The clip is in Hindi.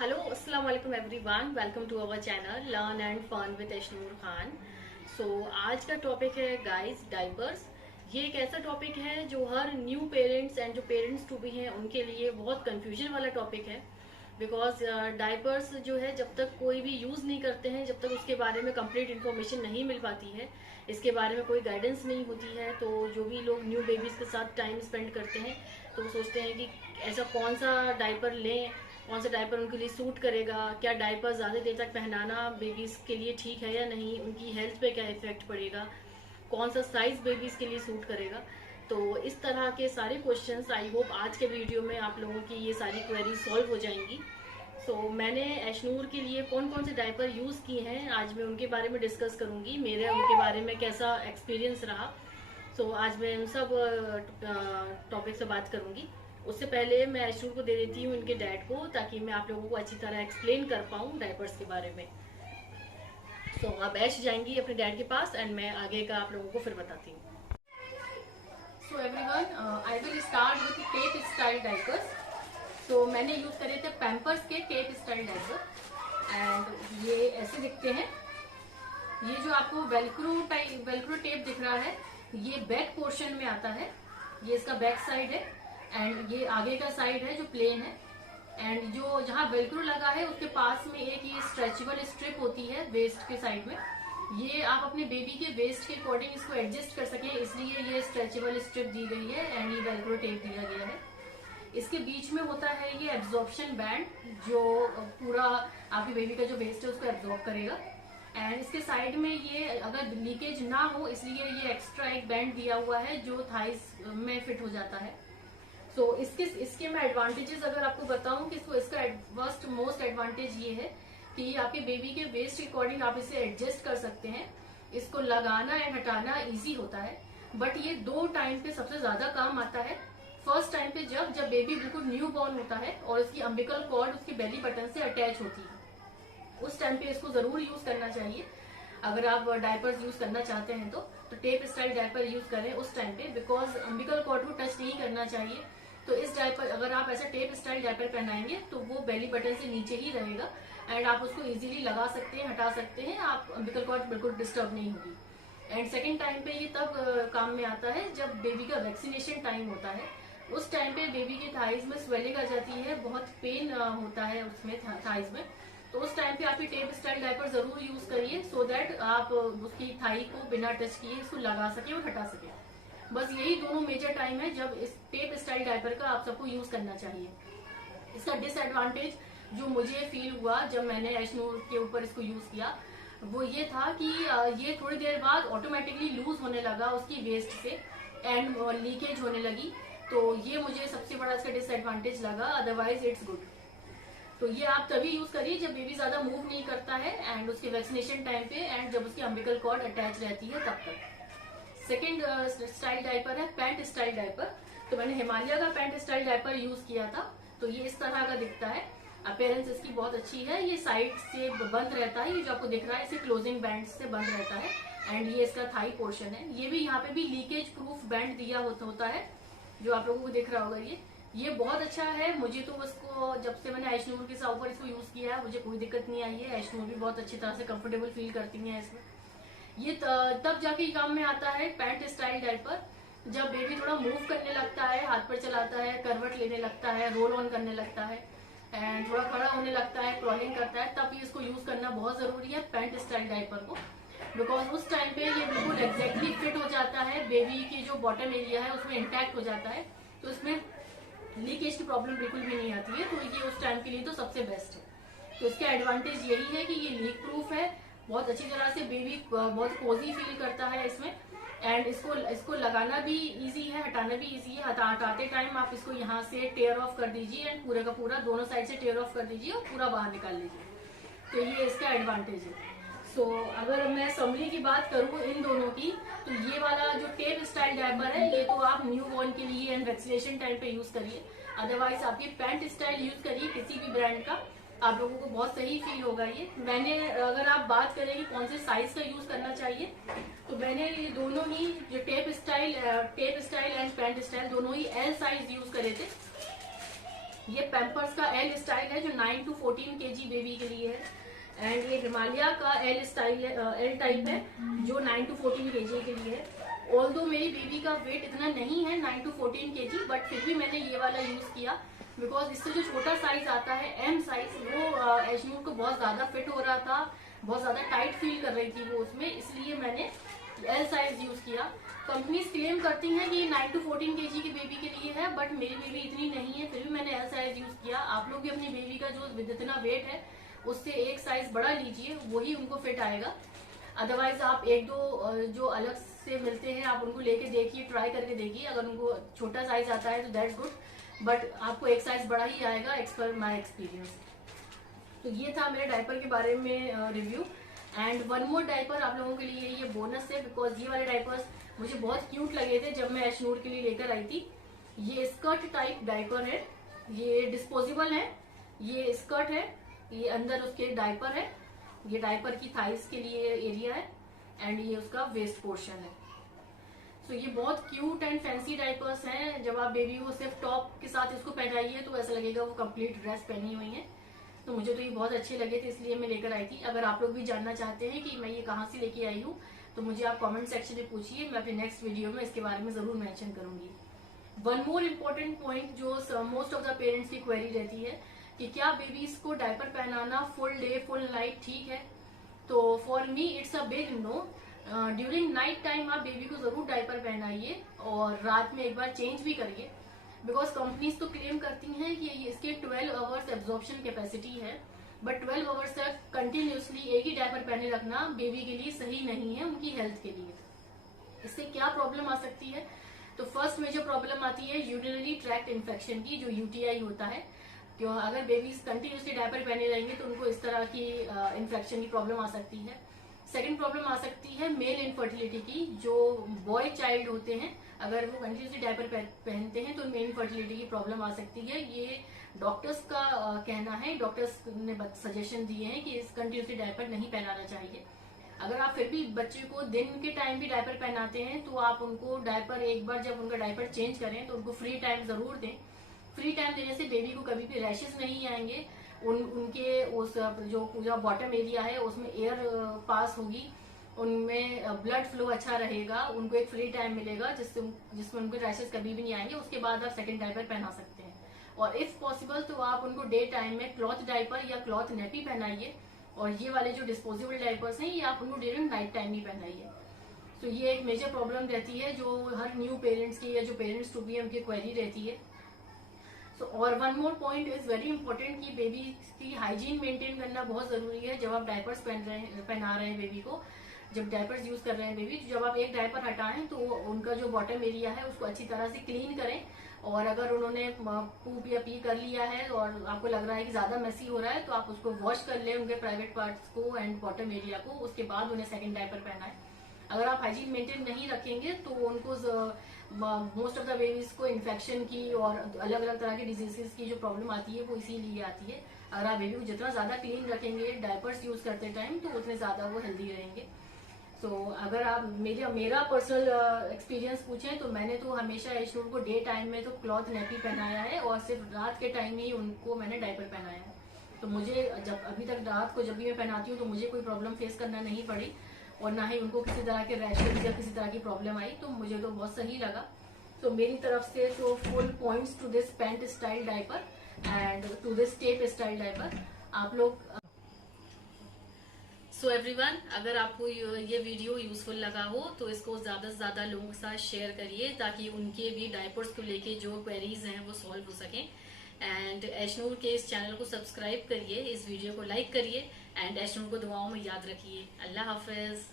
हेलो अस्सलाम वालेकुम everyone, welcome to our channel learn and fun with Eshnoor Khan. So आज का टॉपिक है गाइस डाइपर्स। ये एक ऐसा टॉपिक है जो हर न्यू पेरेंट्स एंड जो पेरेंट्स टू बी हैं उनके लिए बहुत कंफ्यूजन वाला टॉपिक है। बिकॉज डाइपर्स जो है जब तक कोई भी यूज़ नहीं करते हैं, जब तक उसके बारे में कंप्लीट इन्फॉर्मेशन नहीं मिल पाती है, इसके बारे में कोई गाइडेंस नहीं होती है, तो जो भी लोग न्यू बेबीज़ के साथ टाइम स्पेंड करते हैं तो वो सोचते हैं कि ऐसा कौन सा डाइपर लें, कौन सा डायपर उनके लिए सूट करेगा, क्या डायपर ज़्यादा देर तक पहनाना बेबीज़ के लिए ठीक है या नहीं, उनकी हेल्थ पे क्या इफेक्ट पड़ेगा, कौन सा साइज़ बेबीज़ के लिए सूट करेगा। तो इस तरह के सारे क्वेश्चंस आई होप आज के वीडियो में आप लोगों की ये सारी क्वेरी सॉल्व हो जाएंगी। मैंने एशनूर के लिए कौन कौन से डायपर यूज़ किए हैं आज मैं उनके बारे में डिस्कस करूंगी, मेरे उनके बारे में कैसा एक्सपीरियंस रहा। आज मैं उन सब टॉपिक से बात करूंगी। उससे पहले मैं एशनूर को दे देती हूँ इनके डैड को, ताकि मैं आप लोगों को अच्छी तरह एक्सप्लेन कर पाऊँ डायपर्स के बारे में। अब ऐश जाएंगी अपने डैड के पास एंड मैं आगे का आप लोगों को फिर बताती हूँ। So everyone, I will start with tape style diapers. मैंने यूज करे थे पैम्पर्स के टेप स्टाइल डायपर एंड ये ऐसे दिखते हैं। ये जो आपको वेलक्रो टेप दिख रहा है ये बैक पोर्शन में आता है, ये इसका बैक साइड है एंड ये आगे का साइड है जो प्लेन है। एंड जो जहाँ वेलक्रो लगा है उसके पास में एक ये स्ट्रेचेबल स्ट्रिप होती है वेस्ट के साइड में। ये आप अपने बेबी के वेस्ट के अकॉर्डिंग इसको एडजस्ट कर सके, इसलिए ये स्ट्रेचेबल स्ट्रिप दी गई है एंड ये वेलक्रो टेप दिया गया है। इसके बीच में होता है ये एब्जॉर्प्शन बैंड जो पूरा आपके बेबी का जो वेस्ट है उसको एब्जॉर्ब करेगा। एंड इसके साइड में ये अगर लीकेज ना हो इसलिए ये एक्स्ट्रा एक बैंड दिया हुआ है जो थाइस में फिट हो जाता है। इसके मैं एडवांटेजेस अगर आपको बताऊं कि इसका फर्स्ट मोस्ट एडवांटेज ये है कि आपके बेबी के वेस्ट के अकॉर्डिंग आप इसे एडजस्ट कर सकते हैं। इसको लगाना एंड हटाना इजी होता है, बट ये दो टाइम पे सबसे ज्यादा काम आता है। फर्स्ट टाइम पे जब बेबी बिल्कुल न्यू बॉर्न होता है और इसकी अम्बिकल कॉर्ड उसकी बेली बटन से अटैच होती है, उस टाइम पे इसको जरूर यूज करना चाहिए। अगर आप डायपर्स यूज करना चाहते हैं तो टेप स्टाइल डायपर यूज करें उस टाइम पे, बिकॉज अम्बिकल कॉर्ड को टच नहीं करना चाहिए। तो इस डायपर अगर आप ऐसा टेप स्टाइल डायपर पहनाएंगे तो वो बेली बटन से नीचे ही रहेगा एंड आप उसको इजीली लगा सकते हैं, हटा सकते हैं, आप अम्बिकल कॉर्ड बिल्कुल डिस्टर्ब नहीं होगी। एंड सेकेंड टाइम पे ये तब काम में आता है जब बेबी का वैक्सीनेशन टाइम होता है। उस टाइम पे बेबी के थाइज में स्वेलिंग आ जाती है, बहुत पेन होता है उसमें थाइज में, तो उस टाइम पे आप ये टेप स्टाइल डायपर जरूर यूज करिए सो दैट आप उसकी थाई को बिना टच किए इसको लगा सके और हटा सके। बस यही दोनों मेजर टाइम है जब इस टेप स्टाइल डायपर का आप सबको यूज करना चाहिए। इसका डिसएडवांटेज जो मुझे फील हुआ जब मैंने एशनूर के ऊपर इसको यूज किया वो ये था कि ये थोड़ी देर बाद ऑटोमेटिकली लूज होने लगा उसकी वेस्ट से एंड लीकेज होने लगी। तो ये मुझे सबसे बड़ा इसका डिसएडवांटेज लगा, अदरवाइज इट्स गुड। तो ये आप तभी यूज करिए जब बेबी ज्यादा मूव नहीं करता है एंड उसके वैक्सीनेशन टाइम पे एंड जब उसकी अम्बिकल कॉर्ड अटैच रहती है तब तक। सेकेंड स्टाइल डायपर है पैंट स्टाइल डायपर। तो मैंने हिमालय का पैंट स्टाइल डायपर यूज किया था। तो ये इस तरह का दिखता है, अपीयरेंस इसकी बहुत अच्छी है। ये साइड से बंद रहता है, ये जो आपको दिख रहा है इसे क्लोजिंग बैंड से बंद रहता है एंड ये इसका थाई पोर्शन है। ये भी यहाँ पे भी लीकेज प्रूफ बैंड दिया होता है जो आप लोगों को दिख रहा होगा। ये बहुत अच्छा है। मुझे तो उसको जब से मैंने एशनूर के ऊपर इसको यूज किया है मुझे कोई दिक्कत नहीं आई है। एशनूर भी बहुत अच्छी तरह से कंफर्टेबल फील करती है इसमें। ये तब जाके काम में आता है पैंट स्टाइल डायपर जब बेबी थोड़ा मूव करने लगता है, हाथ पर चलाता है, करवट लेने लगता है, रोल ऑन करने लगता है एंड थोड़ा खड़ा होने लगता है, क्रॉलिंग करता है, तब इसको यूज करना बहुत जरूरी है पैंट स्टाइल डायपर को। बिकॉज उस टाइम पे ये बिल्कुल एग्जैक्टली फिट हो जाता है, बेबी की जो बॉटम एरिया है उसमें इंटैक्ट हो जाता है, तो उसमें लीकेज की प्रॉब्लम बिल्कुल भी नहीं आती है। तो ये उस टाइम के लिए तो सबसे बेस्ट है। तो इसका एडवांटेज यही है कि ये लीक प्रूफ है, बहुत अच्छी तरह से बेबी बहुत कोजी फील करता है इसमें एंड इसको लगाना भी इजी है, हटाना भी इजी है। हटाते टाइम आप इसको यहाँ से टेयर ऑफ कर दीजिए एंड पूरे का पूरा दोनों साइड से टेयर ऑफ कर दीजिए और पूरा बाहर निकाल लीजिए। तो ये इसका एडवांटेज है। अगर मैं समरी की बात करूँ इन दोनों की, तो ये वाला जो टेप स्टाइल डायपर है ये तो आप न्यू बॉर्न के लिए एंड वैक्सीनेशन टाइम पे यूज करिए। अदरवाइज आप ये पैंट स्टाइल यूज करिए किसी भी ब्रांड का, आप लोगों को बहुत सही फील होगा। ये मैंने अगर आप बात करें कि कौन से साइज का यूज करना चाहिए, तो मैंने ये दोनों ही जो tape style and pant style दोनों ही एल साइज यूज करे थे। ये पैम्पर्स का एल स्टाइल है जो 9 to 14 kg बेबी के लिए है। एंड ये हिमालय का एल स्टाइल एल टाइप है जो 9 to 14 kg के लिए है। ऑल्दो मेरी बेबी का वेट इतना नहीं है 9 to 14 kg, बट फिर भी मैंने ये वाला यूज किया बिकॉज इससे जो छोटा साइज आता है एम साइज, वो एशनूर को बहुत ज्यादा फिट हो रहा था, बहुत ज्यादा टाइट फील कर रही थी वो उसमें, इसलिए मैंने एल साइज यूज किया। कंपनीज क्लेम करती हैं कि 9 to 14 kg की बेबी के लिए है, बट मेरी बेबी इतनी नहीं है, फिर भी मैंने एल साइज यूज किया। आप लोग भी अपनी बेबी का जो जितना वेट है उससे एक साइज बड़ा लीजिए, वही उनको फिट आएगा। अदरवाइज आप एक दो जो अलग से मिलते हैं आप उनको लेके देखिए, ट्राई करके देखिए, अगर उनको छोटा साइज आता है तो दैट्स गुड, बट आपको एक साइज बड़ा ही आएगा एज पर माई एक्सपीरियंस। तो ये था मेरे डायपर के बारे में review. And one more diaper आप लोगों के लिए ये बोनस है, बिकॉज ये वाले डायपर्स मुझे बहुत क्यूट लगे थे जब मैं एशनूर के लिए लेकर आई थी। ये स्कर्ट टाइप डायपर है, ये डिस्पोजेबल है, ये स्कर्ट है, ये अंदर उसके डायपर है, ये डायपर की थाइस के लिए एरिया है, एंड ये उसका वेस्ट पोर्शन है। तो ये बहुत क्यूट एंड फैंसी डायपर्स हैं। जब आप बेबी को सिर्फ टॉप के साथ इसको पहनाइए तो ऐसा लगेगा वो कंप्लीट ड्रेस पहनी हुई है। तो मुझे तो ये बहुत अच्छे लगे थे, इसलिए मैं लेकर आई थी। अगर आप लोग भी जानना चाहते हैं कि मैं ये कहाँ से लेके आई हूँ तो मुझे आप कमेंट सेक्शन में पूछिए, मैं अपने नेक्स्ट वीडियो में इसके बारे में जरूर मेंशन करूंगी। वन मोर इम्पोर्टेंट पॉइंट जो मोस्ट ऑफ द पेरेंट्स की क्वेरी रहती है कि क्या बेबीज को डायपर पहनाना फुल डे फुल नाइट ठीक है? तो for me it's a big no. During night time आप बेबी को जरूर डायपर पहनाइए और रात में एक बार चेंज भी करिए, बिकॉज कंपनीज तो क्लेम करती हैं कि इसके 12 आवर्स एब्जॉर्प्शन कैपेसिटी है, बट 12 आवर्स तक कंटिन्यूसली एक ही डायपर पहने रखना बेबी के लिए सही नहीं है, उनकी हेल्थ के लिए। इससे क्या प्रॉब्लम आ सकती है? तो फर्स्ट मेजर प्रॉब्लम आती है यूरिनरी ट्रैक्ट इन्फेक्शन की, जो यूटीआई होता है। क्यों अगर बेबीज कंटिन्यूसली डायपर पहने रहेंगे तो उनको इस तरह की इन्फेक्शन की प्रॉब्लम आ सकती है। सेकेंड प्रॉब्लम आ सकती है मेल इनफर्टिलिटी की। जो बॉय चाइल्ड होते हैं अगर वो कंटिन्यूसली डायपर पहनते हैं तो उनमें इनफर्टिलिटी की प्रॉब्लम आ सकती है। ये डॉक्टर्स का कहना है, डॉक्टर्स ने सजेशन दिए हैं कि इस कंटिन्यूसली डायपर नहीं पहनाना चाहिए। अगर आप फिर भी बच्चे को दिन के टाइम भी डायपर पहनाते हैं तो आप उनको डायपर एक बार जब उनका डायपर चेंज करें तो उनको फ्री टाइम जरूर दें। फ्री टाइम देने से बेबी को कभी भी रैशेस नहीं आएंगे, उनके उस जो बॉटम एरिया है उसमें एयर पास होगी, उनमें ब्लड फ्लो अच्छा रहेगा, उनको एक फ्री टाइम मिलेगा जिसमें उनको रैशेस कभी भी नहीं आएंगे। उसके बाद आप सेकंड डायपर पहना सकते हैं, और इफ पॉसिबल तो आप उनको डे टाइम में क्लॉथ डायपर या क्लॉथ नेपी पहनाइए, और ये वाले जो डिस्पोजेबल डायपर्स हैं ये आप उनको ड्यूरिंग नाइट टाइम ही पहनाइए। तो ये एक मेजर प्रॉब्लम रहती है जो हर न्यू पेरेंट्स की या जो पेरेंट्स टू बी उनकी क्वेरी रहती है। और one more point is very important कि बेबी की हाइजीन मेंटेन करना बहुत जरूरी है। जब आप डायपर्स पहना रहे हैं बेबी को, जब डायपर्स यूज कर रहे हैं बेबी, जब आप एक डायपर हटाएं तो उनका जो बॉटम एरिया है उसको अच्छी तरह से क्लीन करें, और अगर उन्होंने पूप या पी कर लिया है और आपको लग रहा है कि ज्यादा मेसी हो रहा है तो आप उसको वॉश कर लें, उनके प्राइवेट पार्ट्स को एंड बॉटम एरिया को, उसके बाद उन्हें सेकंड डायपर पहनाएं। अगर आप हाइजीन मेंटेन नहीं रखेंगे तो उनको मोस्ट ऑफ द बेबीज को इन्फेक्शन की और अलग अलग तरह की डिजीजेस की जो प्रॉब्लम आती है वो इसीलिए आती है। अगर आप बेबी को जितना ज्यादा क्लीन रखेंगे डायपर्स यूज करते टाइम तो उतने ज्यादा वो हेल्दी रहेंगे। अगर आप मेरा पर्सनल एक्सपीरियंस पूछें तो मैंने तो हमेशा एशनूर को डे टाइम में तो क्लॉथ नेपी पहनाया है, और सिर्फ रात के टाइम में ही उनको मैंने डायपर पहनाया है। तो मुझे जब अभी तक रात को जब भी मैं पहनाती हूँ तो मुझे कोई प्रॉब्लम फेस करना नहीं पड़ी, और ना ही उनको किसी तरह के रैशेज या किसी तरह की प्रॉब्लम आई, तो मुझे तो बहुत सही लगा। तो मेरी तरफ से तो full points to this pant style diaper and to this tape style diaper. आप लोग सो एवरीवन, अगर आपको ये वीडियो यूजफुल लगा हो तो इसको ज्यादा से ज्यादा लोगों के साथ शेयर करिए, ताकि उनके भी डायपर्स को लेके जो क्वेरीज हैं वो सॉल्व हो सकें। एंड एशनूर के इस चैनल को सब्सक्राइब करिए, इस वीडियो को लाइक करिए, एंड एशनूर को दुआओं में याद रखिए। अल्लाह हाफिज।